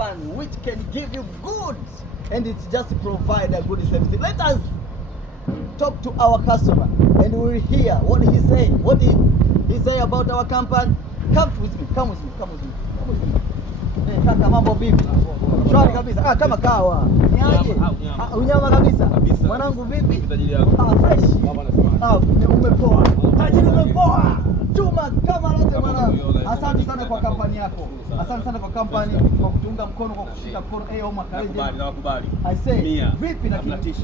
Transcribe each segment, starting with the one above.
company which can give you goods and it's just provide a good service. Let us talk to our customer and we will hear what he say. What he say about our company. Come with me. Kaka, mambo vipi? Shwari kabisa. Kama kawa. Niaje? Unyama kabisa. Mwanangu vipi? Fresh. Umepoa. Tajiri umepoa. Chuma kama lote mwanangu. Asante sana kwa kampani yako. Asante sana kwa kampani kwa kutunga mkono, kwa kushika mkono. Omar Khalid. Nakubali. I say, vipi na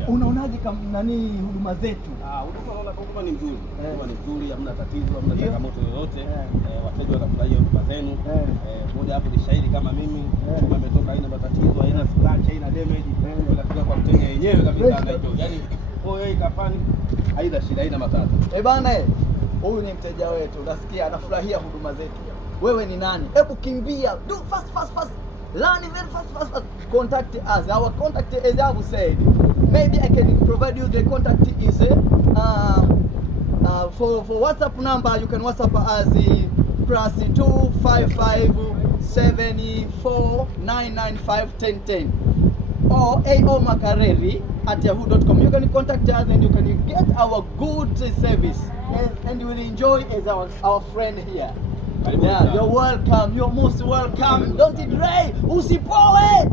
unaonaje nani huduma zetu? Huduma ni nzuri. Huduma ni nzuri, hamna tatizo, hamna changamoto yoyote. Wateja wanafurahia huduma zenu. Moja hapo ni shahidi kama mimi, kama imetoka haina matatizo, haina scratch, haina damage. Tunafika kwa mteja yenyewe kabisa anaitwa. Yaani hii kampani haina shida, haina matatizo. Bana huyu ni mteja wetu, unasikia anafurahia huduma zetu. Wewe ni nani? Hebu kimbia, do fast. Learn very fast. Contact us. Our contact, as I said, maybe I can provide you the contact is for WhatsApp number. You can WhatsApp us +255 74 995 1010 or aomakareri@yahoo.com. You can contact us and you can get our good service and you will enjoy as our friend here. Yeah, you're welcome. You're most welcome. Don't delay. Usipoe.